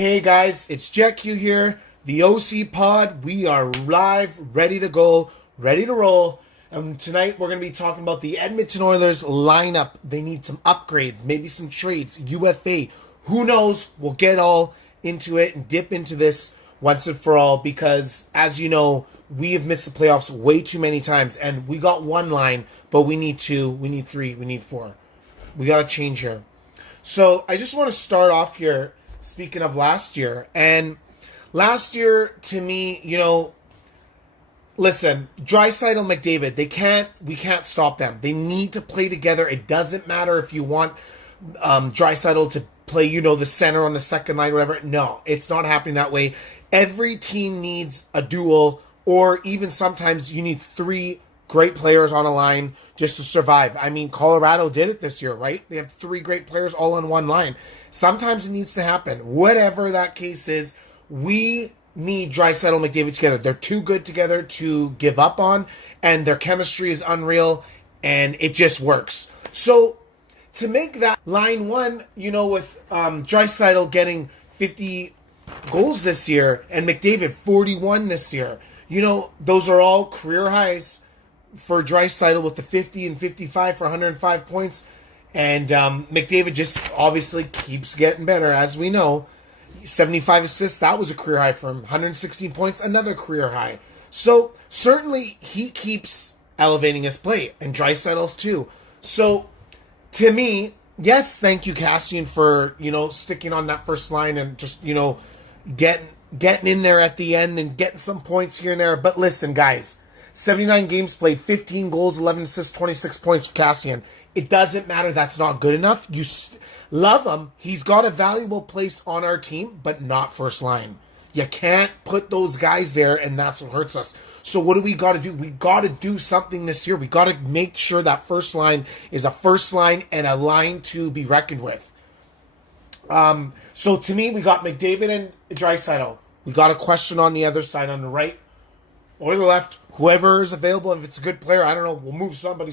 Hey guys, it's Jack Q here, the OC Pod. We are live, ready to go, ready to roll. And tonight we're going to be talking about the Edmonton Oilers lineup. They need some upgrades, maybe some trades, UFA. Who knows? We'll get all into it and dip into this once and for all because, as you know, we have missed the playoffs way too many times. And we got one line, but we need two, we need three, we need four. We got to change here. So I just want to start off here. Speaking of last year, and last year to me, listen, Draisaitl, McDavid, we can't stop them. They need to play together. It doesn't matter if you want Draisaitl to play, the center on the second line, whatever. No, it's not happening that way. Every team needs a duel, or even sometimes you need three great players on a line just to survive. I mean, Colorado did it this year, right? They have three great players all on one line. Sometimes it needs to happen. Whatever that case is, we need Draisaitl and McDavid together. They're too good together to give up on, and their chemistry is unreal, and it just works. So, to make that line one, with Draisaitl getting 50 goals this year, and McDavid 41 this year, those are all career highs for Draisaitl with the 50 and 55 for 105 points. And McDavid just obviously keeps getting better, as we know. 75 assists, that was a career high for him. 116 points, another career high. So, certainly, he keeps elevating his play, and Draisaitl's too. So, to me, yes, thank you, Kassian, for, sticking on that first line and just, getting in there at the end and getting some points here and there. But listen, guys, 79 games played, 15 goals, 11 assists, 26 points for Kassian. It doesn't matter. That's not good enough. You love him. He's got a valuable place on our team, but not first line. You can't put those guys there, and that's what hurts us. So what do we got to do? We got to do something this year. We got to make sure that first line is a first line and a line to be reckoned with. So to me, we got McDavid and Draisaitl. We got a question on the other side, on the right or the left. Whoever is available, if it's a good player, I don't know, we'll move somebody.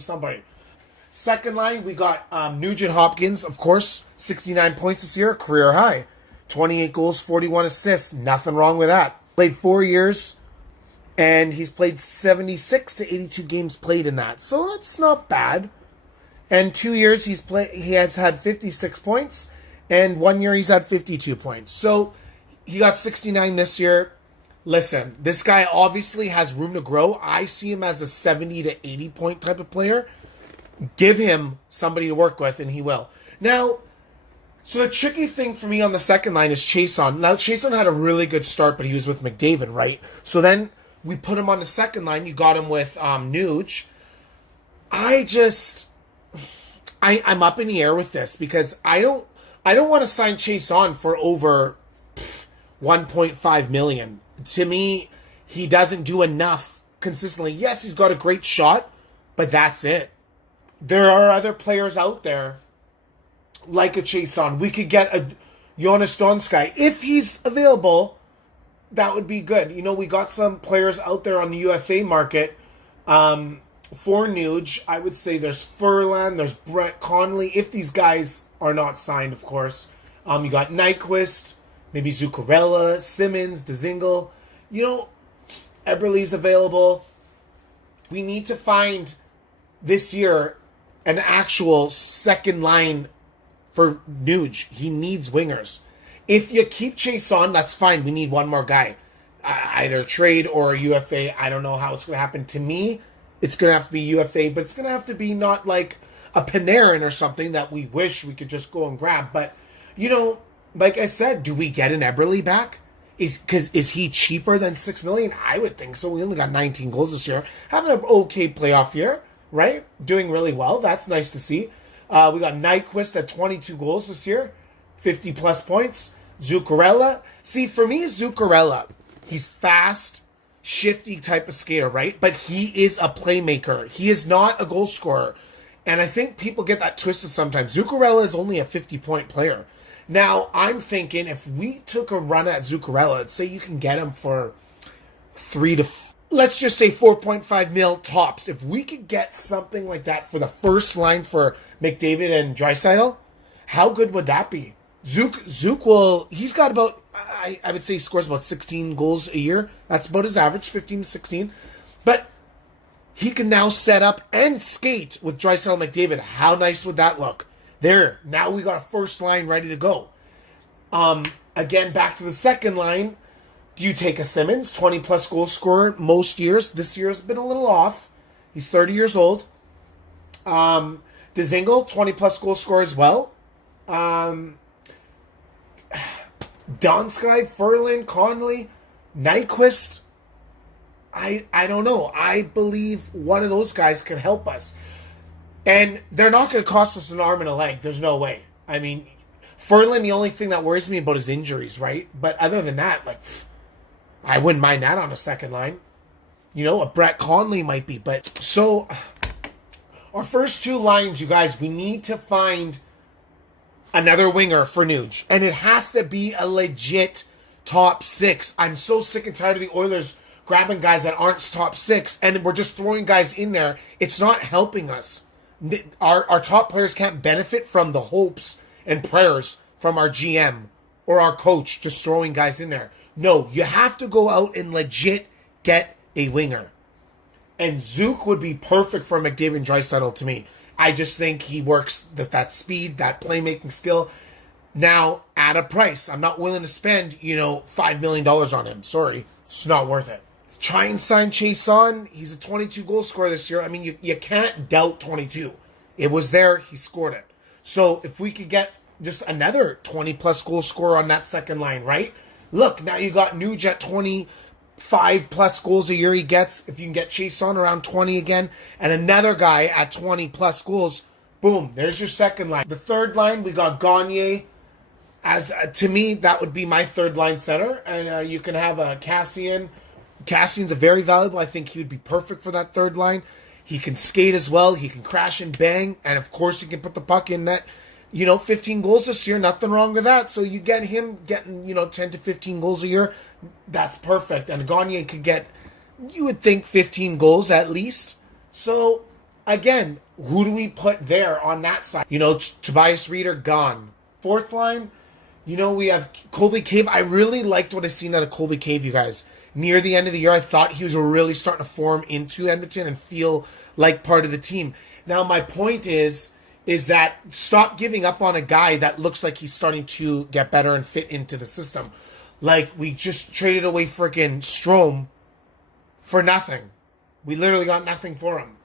Second line, we got Nugent Hopkins, of course, 69 points this year, career high. 28 goals, 41 assists, nothing wrong with that. Played 4 years, and he's played 76 to 82 games played in that, so that's not bad. And 2 years, he has had 56 points, and 1 year he's had 52 points. So he got 69 this year. Listen, this guy obviously has room to grow. I see him as a 70 to 80 point type of player. Give him somebody to work with, and he will. Now, so the tricky thing for me on the second line is Chiasson. Now, Chiasson had a really good start, but he was with McDavid, right? So then we put him on the second line. You got him with Nuge. I'm up in the air with this because I don't want to sign Chiasson for over 1.5 million. To me, he doesn't do enough consistently. Yes, he's got a great shot, but that's it. There are other players out there like a Chiasson. We could get a Jonas Donskoi. If he's available, that would be good. We got some players out there on the UFA market for Nuge. I would say there's Furlan, there's Brett Connolly. If these guys are not signed, of course. You got Nyquist, maybe Zuccarello, Simmons, Dzingel. Eberle's available. We need to find this year an actual second line for Nuge. He needs wingers. If you keep Chiasson, that's fine. We need one more guy. Either trade or a UFA. I don't know how it's going to happen. To me, it's going to have to be UFA, but it's going to have to be not like a Panarin or something that we wish we could just go and grab. But, like I said, do we get an Eberle back? Is he cheaper than $6 million? I would think so. We only got 19 goals this year. Having an okay playoff year, right? Doing really well. That's nice to see. We got Nyquist at 22 goals this year, 50 plus points. Zuccarello. See, for me, Zuccarello, he's fast, shifty type of skater, right? But he is a playmaker. He is not a goal scorer. And I think people get that twisted sometimes. Zuccarello is only a 50-point player. Now, I'm thinking if we took a run at Zuccarello, let's say you can get him for let's just say 4.5 mil tops. If we could get something like that for the first line for McDavid and Draisaitl, how good would that be? Zook will, he's got about, I would say he scores about 16 goals a year. That's about his average, 15 to 16. But he can now set up and skate with Draisaitl and McDavid. How nice would that look? There, now we got a first line ready to go. Again, back to the second line. Do you take a Simmons, 20-plus goal scorer most years? This year has been a little off. He's 30 years old. Dzingel, 20-plus goal scorer as well. Donskei, Ferland, Connolly, Nyquist. I don't know. I believe one of those guys can help us. And they're not going to cost us an arm and a leg. There's no way. I mean, Ferland, the only thing that worries me about is injuries, right? But other than that, like, I wouldn't mind that on a second line. You know, a Brett Conley might be. But so, our first two lines, you guys, we need to find another winger for Nuge. And it has to be a legit top six. I'm so sick and tired of the Oilers grabbing guys that aren't top six, and we're just throwing guys in there. It's not helping us. Our top players can't benefit from the hopes and prayers from our GM or our coach just throwing guys in there. No, you have to go out and legit get a winger. And Zook would be perfect for McDavid and Draisaitl to me. I just think he works that speed, that playmaking skill. Now, at a price. I'm not willing to spend, $5 million on him. Sorry. It's not worth it. Try and sign Chiasson. He's a 22 goal scorer this year. I mean, you can't doubt 22. It was there. He scored it. So if we could get just another 20-plus goal scorer on that second line, right? Look, now you got Nuge at 25-plus goals a year he gets. If you can get Chiasson around 20 again, and another guy at 20-plus goals, boom, there's your second line. The third line, we got Gagne. To me, that would be my third line center. And you can have a Cassian. Cassian's a very valuable. I think he would be perfect for that third line. He can skate as well. He can crash and bang. And, of course, he can put the puck in net. 15 goals this year. Nothing wrong with that. So you get him getting, 10 to 15 goals a year. That's perfect. And Gagne could get, you would think, 15 goals at least. So, again, who do we put there on that side? Tobias Reeder, gone. Fourth line, we have Colby Cave. I really liked what I seen out of Colby Cave, you guys. Near the end of the year, I thought he was really starting to form into Edmonton and feel like part of the team. Now, my point is that stop giving up on a guy that looks like he's starting to get better and fit into the system. Like, we just traded away freaking Strome for nothing. We literally got nothing for him.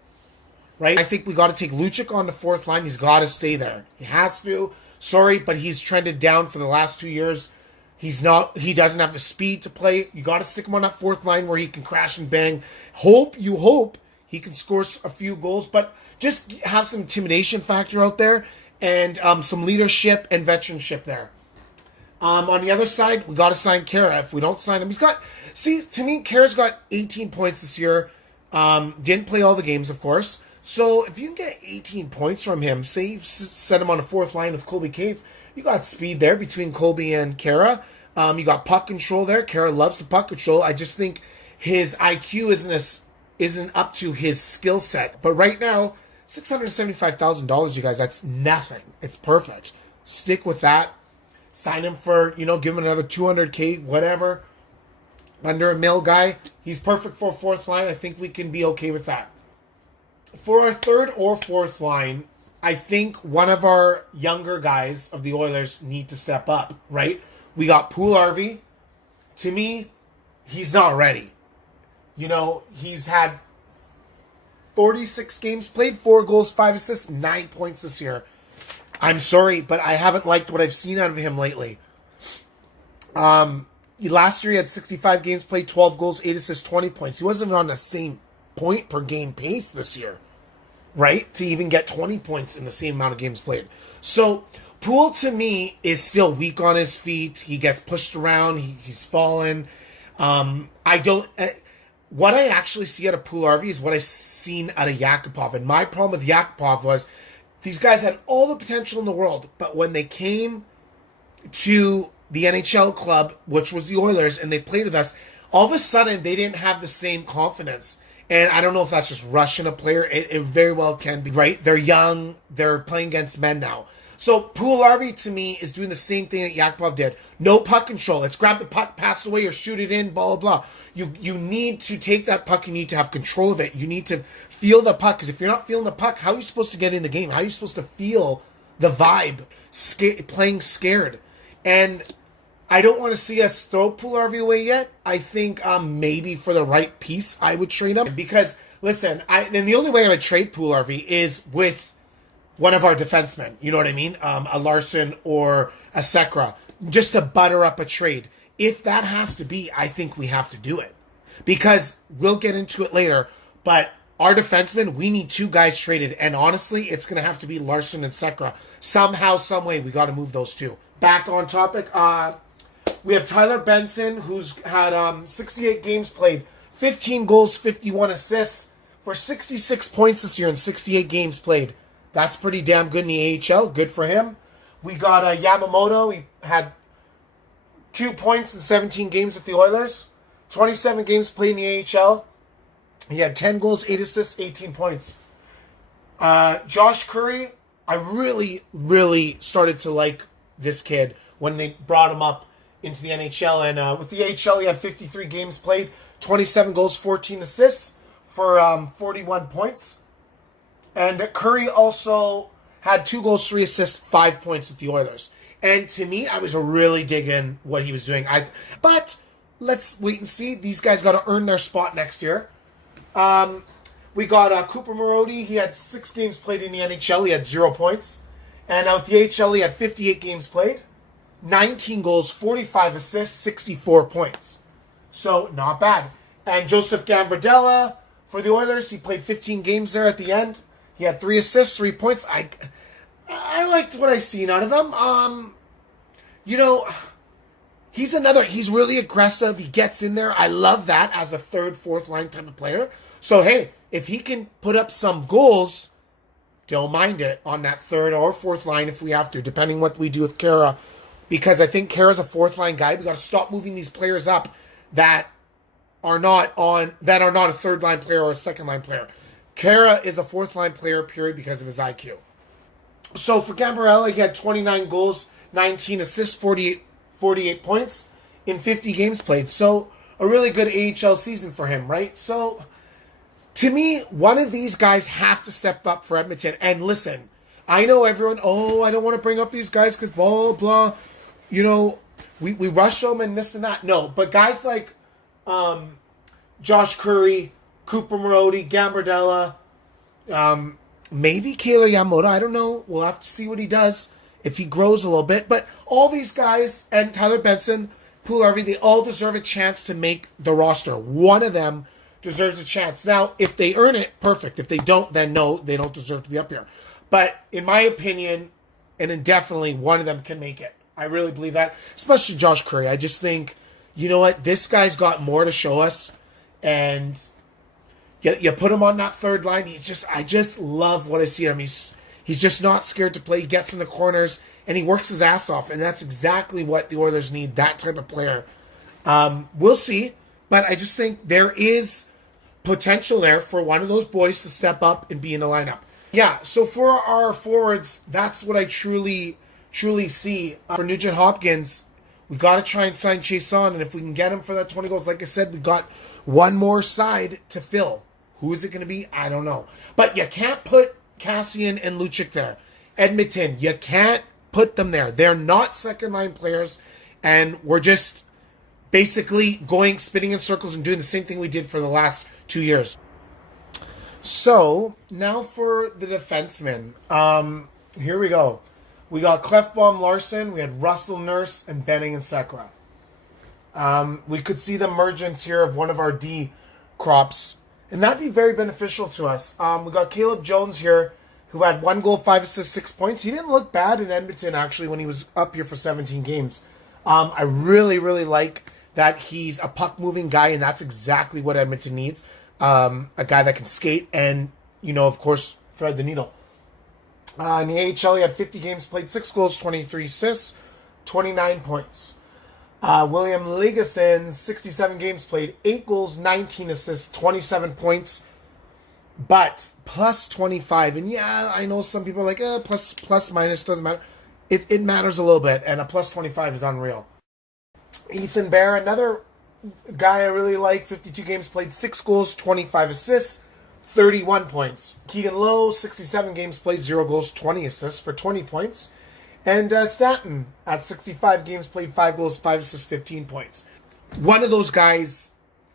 Right? I think we got to take Lucic on the fourth line. He's got to stay there. He has to. Sorry, but he's trended down for the last 2 years. He doesn't have the speed to play. You got to stick him on that fourth line where he can crash and bang. You hope he can score a few goals, but just have some intimidation factor out there and some leadership and veteranship there. On the other side, we got to sign Kara. If we don't sign him, to me, Kara's got 18 points this year. Didn't play all the games, of course. So if you can get 18 points from him, say you set him on a fourth line with Colby Cave, you got speed there between Colby and Kara. You got puck control there. Kara loves the puck control. I just think his IQ isn't up to his skill set. But right now, $675,000, you guys, that's nothing. It's perfect. Stick with that. Sign him for, give him another $200K, whatever. Under a mil guy. He's perfect for a fourth line. I think we can be okay with that. For our third or fourth line, I think one of our younger guys of the Oilers need to step up, right? We got Puljujarvi. To me, he's not ready. He's had 46 games played, 4 goals, 5 assists, 9 points this year. I'm sorry, but I haven't liked what I've seen out of him lately. Last year he had 65 games played, 12 goals, 8 assists, 20 points. He wasn't on the same point per game pace this year, right? To even get 20 points in the same amount of games played. So, Poole, to me, is still weak on his feet. He gets pushed around. He's fallen. What I actually see out of Puljujarvi is what I've seen out of Yakupov. And my problem with Yakupov was these guys had all the potential in the world, but when they came to the NHL club, which was the Oilers, and they played with us, all of a sudden they didn't have the same confidence. And I don't know if that's just rushing a player. It very well can be, right? They're young. They're playing against men now. So Puljujärvi to me is doing the same thing that Yakupov did. No puck control. Let's grab the puck, pass it away, or shoot it in, blah, blah, blah. You need to take that puck. You need to have control of it. You need to feel the puck. Because if you're not feeling the puck, how are you supposed to get in the game? How are you supposed to feel the vibe playing scared? And I don't want to see us throw Puljujärvi away yet. I think maybe for the right piece, I would trade him. Because, listen, and the only way I would trade Puljujärvi is with one of our defensemen, you know what I mean? A Larson or a Sekera, just to butter up a trade. If that has to be, I think we have to do it. Because we'll get into it later, but our defensemen, we need 2 guys traded. And honestly, it's going to have to be Larson and Sekera. Somehow, some way, we got to move those 2. Back on topic, we have Tyler Benson, who's had 68 games played, 15 goals, 51 assists, for 66 points this year in 68 games played. That's pretty damn good in the AHL. Good for him. We got Yamamoto. He had 2 points in 17 games with the Oilers. 27 games played in the AHL. He had 10 goals, 8 assists, 18 points. Josh Curry, I really, really started to like this kid when they brought him up into the NHL. And with the AHL, he had 53 games played, 27 goals, 14 assists for 41 points. And Curry also had 2 goals, 3 assists, 5 points with the Oilers. And to me, I was really digging what he was doing. But let's wait and see. These guys got to earn their spot next year. We got Cooper Marody. He had 6 games played in the NHL. He had 0 points. And with the AHL, he had 58 games played, 19 goals, 45 assists, 64 points. So, not bad. And Joseph Gambardella for the Oilers, he played 15 games there at the end. He had 3 assists, 3 points. I liked what I seen out of him. He's really aggressive. He gets in there. I love that as a 3rd, 4th line type of player. So, hey, if he can put up some goals, don't mind it on that 3rd or 4th line if we have to, depending what we do with Kara. Because I think Kara's a 4th line guy. We got to stop moving these players up that are not a 3rd line player or a 2nd line player. Kara is a 4th line player, period, because of his IQ. So for Gambardella, he had 29 goals, 19 assists, 48 points in 50 games played. So a really good AHL season for him, right? So to me, one of these guys have to step up for Edmonton. And listen, I know everyone, I don't want to bring up these guys because blah, blah. We rush them and this and that. No, but guys like Josh Curry, Cooper Marody, Gambardella, maybe Kailer Yamamoto. I don't know. We'll have to see what he does if he grows a little bit. But all these guys and Tyler Benson, Puljujärvi, they all deserve a chance to make the roster. One of them deserves a chance. Now, if they earn it, perfect. If they don't, then no, they don't deserve to be up here. But in my opinion, and indefinitely, one of them can make it. I really believe that, especially Josh Curry. I just think, you know what, this guy's got more to show us, and you put him on that 3rd line. I just love what I see him. He's just not scared to play. He gets in the corners and he works his ass off, and that's exactly what the Oilers need. That type of player. We'll see, but I just think there is potential there for one of those boys to step up and be in the lineup. Yeah. So for our forwards, that's what I truly see. For Nugent Hopkins, we got to try and sign Chiasson, and if we can get him for that 20 goals, like I said, we got one more side to fill. Who is it going to be? I don't know. But you can't put Kassian and Lucic there. Edmonton, you can't put them there. They're not 2nd line players, and we're just basically spinning in circles and doing the same thing we did for the last 2 years. So, now for the defensemen. Here we go. We got Klefbom, Larson, we had Russell Nurse, and Benning and Sekera. We could see the emergence here of one of our D crops, and that'd be very beneficial to us. We got Caleb Jones here, who had 1 goal, 5 assists, 6 points. He didn't look bad in Edmonton, actually, when he was up here for 17 games. I really, really like that he's a puck-moving guy, and that's exactly what Edmonton needs. A guy that can skate and, of course, thread the needle. In the AHL, he had 50 games played, 6 goals, 23 assists, 29 points. William Ligason, 67 games played, 8 goals, 19 assists, 27 points, but plus 25. And yeah, I know some people are like, plus minus doesn't matter. it matters a little bit, and a plus 25 is unreal. Ethan Bear, another guy I really like, 52 games played, 6 goals, 25 assists, 31 points. Keegan Lowe, 67 games played, 0 goals, 20 assists for 20 points. And Stanton, at 65 games played, 5 goals, 5 assists, 15 points. One of those guys,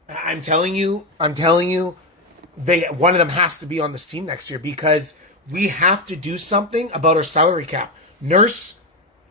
I'm telling you, one of them has to be on this team next year, because we have to do something about our salary cap. Nurse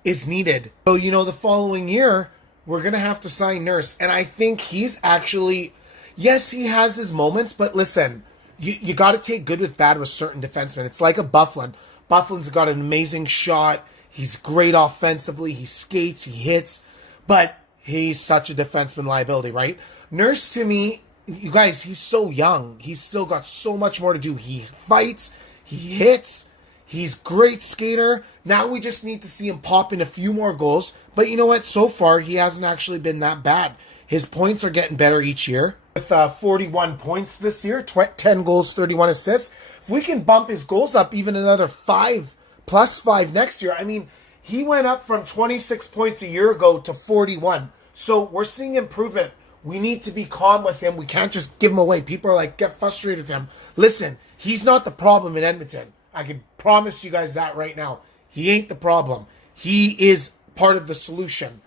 is needed. So, the following year, we're going to have to sign Nurse. And I think he's actually, yes, he has his moments, but listen, you got to take good with bad with certain defensemen. It's like a Byfuglien. Byfuglien's got an amazing shot. He's great offensively. He skates, he hits, but he's such a defenseman liability, right? Nurse, to me, you guys, he's so young. He's still got so much more to do. He fights, he hits, he's great skater. Now we just need to see him pop in a few more goals. But you know what? So far, he hasn't actually been that bad. His points are getting better each year. With 41 points this year, 10 goals, 31 assists. If we can bump his goals up even another 5 plus 5 next year, I mean, he went up from 26 points a year ago to 41. So we're seeing improvement. We need to be calm with him. We can't just give him away. People are like, get frustrated with him. Listen, he's not the problem in Edmonton. I can promise you guys that right now. He ain't the problem. He is part of the solution.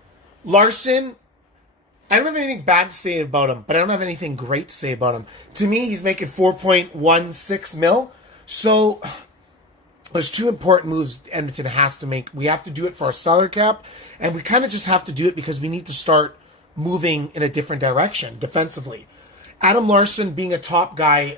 Larson, I don't have anything bad to say about him, but I don't have anything great to say about him. To me, he's making 4.16 mil. So there's 2 important moves Edmonton has to make. We have to do it for our salary cap, and we kind of just have to do it because we need to start moving in a different direction defensively. Adam Larson being a top guy,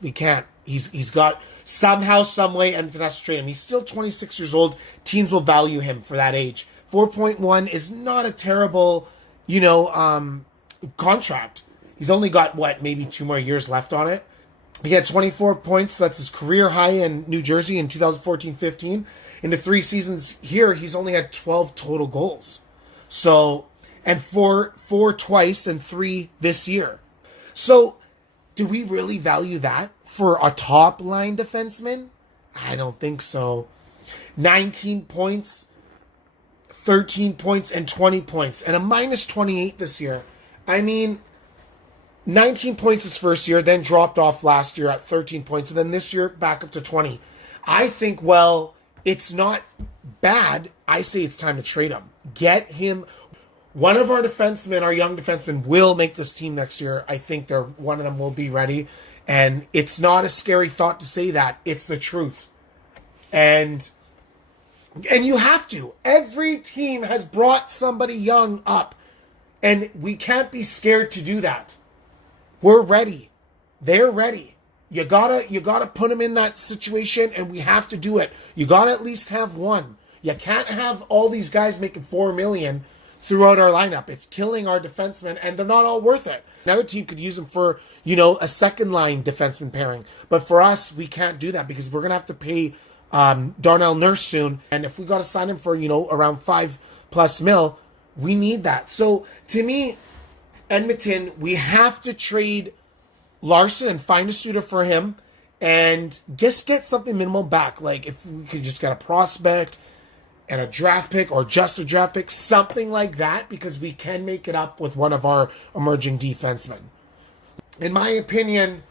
we can't. He's got somehow, some way, Edmonton has to trade him. He's still 26 years old. Teams will value him for that age. 4.1 is not a terrible, contract. He's only got, maybe 2 more years left on it. He had 24 points. That's his career high in New Jersey in 2014-15. In the 3 seasons here, he's only had 12 total goals. So, and four twice and 3 this year. So, do we really value that for a top line defenseman? I don't think so. 19 points, 13 points, and 20 points, and a minus 28 this year. I mean, 19 points his first year, then dropped off last year at 13 points, and then this year back up to 20. I think, it's not bad. I say it's time to trade him. Get him. One of our defensemen, our young defensemen, will make this team next year. I think one of them will be ready. And it's not a scary thought to say that. It's the truth. And you have to. Every team has brought somebody young up. And we can't be scared to do that. We're ready. They're ready. You gotta put them in that situation, and we have to do it. You gotta at least have one. You can't have all these guys making $4 million throughout our lineup. It's killing our defensemen, and they're not all worth it. Another team could use them for, a second line defenseman pairing. But for us, we can't do that because we're going to have to pay Darnell Nurse soon. And if we got to sign him for, around 5+ mil, we need that. So to me, Edmonton, we have to trade Larson and find a suitor for him and just get something minimal back. Like if we could just get a prospect and a draft pick or just a draft pick, something like that, because we can make it up with one of our emerging defensemen. In my opinion,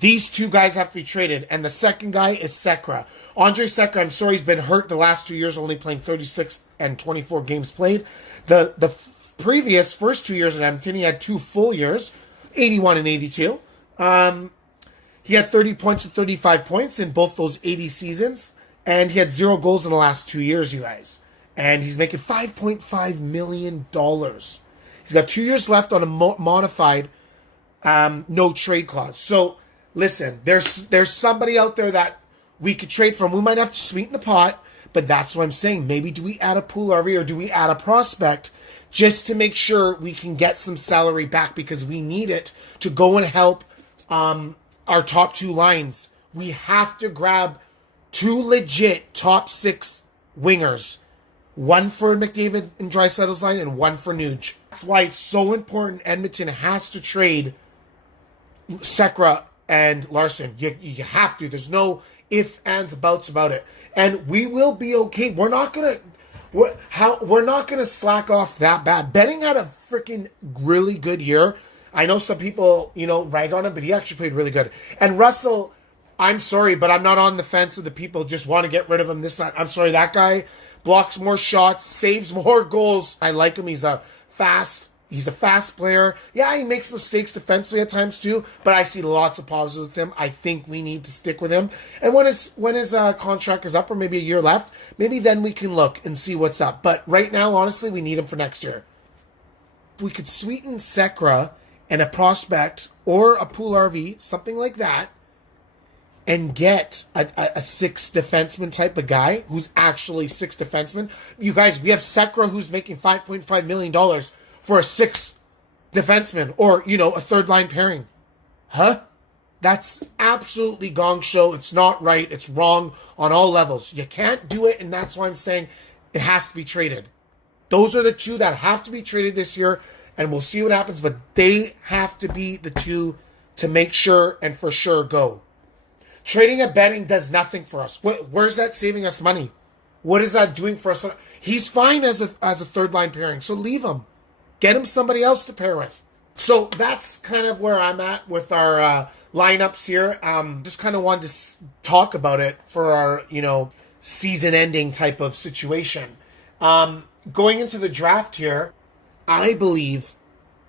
these 2 guys have to be traded, and the second guy is Sekera. Andre Sekera, I'm sorry, he's been hurt the last 2 years, only playing 36 and 24 games played. The previous first 2 years at Edmonton, he had 2 full years, 81 and 82. He had 30 points and 35 points in both those 80 seasons. And he had 0 goals in the last 2 years, you guys. And he's making $5.5 million. He's got 2 years left on a modified no trade clause. So, listen, there's somebody out there that we could trade from. We might have to sweeten the pot, but that's what I'm saying. Maybe do we add a Puljujarvi or do we add a prospect just to make sure we can get some salary back, because we need it to go and help our top 2 lines. We have to grab 2 legit top 6 wingers. One for McDavid and Draisaitl's line and one for Nuge. That's why it's so important Edmonton has to trade Sekera and Larson. You have to. There's no if, ands, buts about it. And we will be okay. We're not gonna slack off that bad. Benning had a freaking really good year. I know some people, rag on him, but he actually played really good. And Russell, I'm sorry, but I'm not on the fence of the people just want to get rid of him. I'm sorry, that guy blocks more shots, saves more goals. I like him. He's a fast player. Yeah, he makes mistakes defensively at times too, but I see lots of positives with him. I think we need to stick with him. And when his contract is up, or maybe a year left, maybe then we can look and see what's up. But right now, honestly, we need him for next year. If we could sweeten Sekera and a prospect or a pool RV, something like that, and get a six defenseman type of guy who's actually six defenseman. You guys, we have Sekera who's making $5.5 million for a six defenseman or, a third line pairing. Huh? That's absolutely gong show. It's not right. It's wrong on all levels. You can't do it, and that's why I'm saying it has to be traded. Those are the two that have to be traded this year, and we'll see what happens, but they have to be the two to make sure and for sure go. Trading a Benning does nothing for us. Where's that saving us money? What is that doing for us? He's fine as a third line pairing, so leave him. Get him somebody else to pair with. So that's kind of where I'm at with our lineups here. Just kind of wanted to talk about it for our, season ending type of situation. Going into the draft here, I believe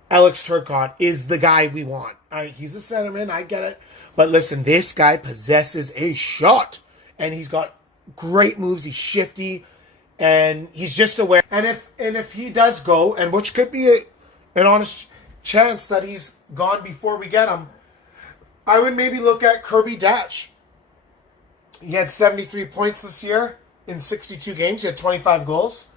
Alex Turcotte is the guy we want. He's a centerman, I get it. But listen, this guy possesses a shot. And he's got great moves. He's shifty. And he's just aware. And if he does go, and which could be an honest chance that he's gone before we get him, I would maybe look at Kirby Dach. He had 73 points this year in 62 games. He had 25 goals.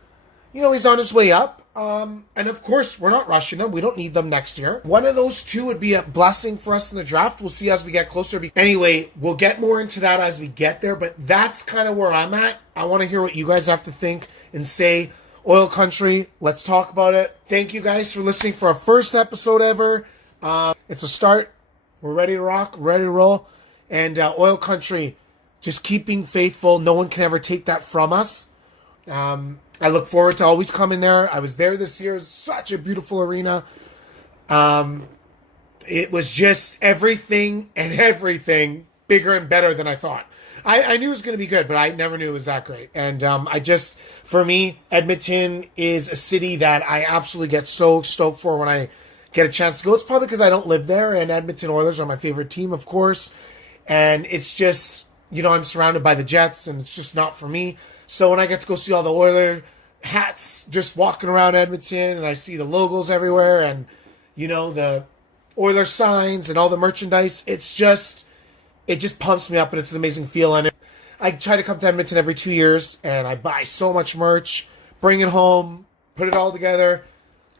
He's on his way up. And of course, we're not rushing them. We don't need them next year. One of those two would be a blessing for us in the draft. We'll see as we get closer. Anyway, we'll get more into that as we get there, but that's kind of where I'm at. I want to hear what you guys have to think and say. Oil Country, let's talk about it. Thank you guys for listening for our first episode ever. It's a start. We're ready to rock, ready to roll. And Oil Country, just keep being faithful. No one can ever take that from us. I look forward to always coming there. I was there this year. It was such a beautiful arena. It was just everything bigger and better than I thought. I knew it was going to be good, but I never knew it was that great. And for me, Edmonton is a city that I absolutely get so stoked for when I get a chance to go. It's probably because I don't live there, and Edmonton Oilers are my favorite team, of course. And it's just, I'm surrounded by the Jets, and it's just not for me. So when I get to go see all the Oiler hats just walking around Edmonton, and I see the logos everywhere, and the Oiler signs and all the merchandise, it just pumps me up, and it's an amazing feel. And I try to come to Edmonton every 2 years, and I buy so much merch, bring it home, put it all together,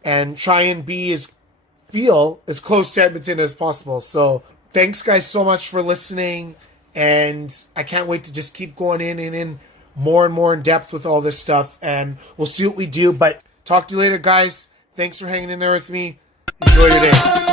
and try and feel as close to Edmonton as possible. So thanks guys so much for listening, and I can't wait to just keep going in more and more in depth with all this stuff, and we'll see what we do. But talk to you later, guys. Thanks for hanging in there with me. Enjoy your day.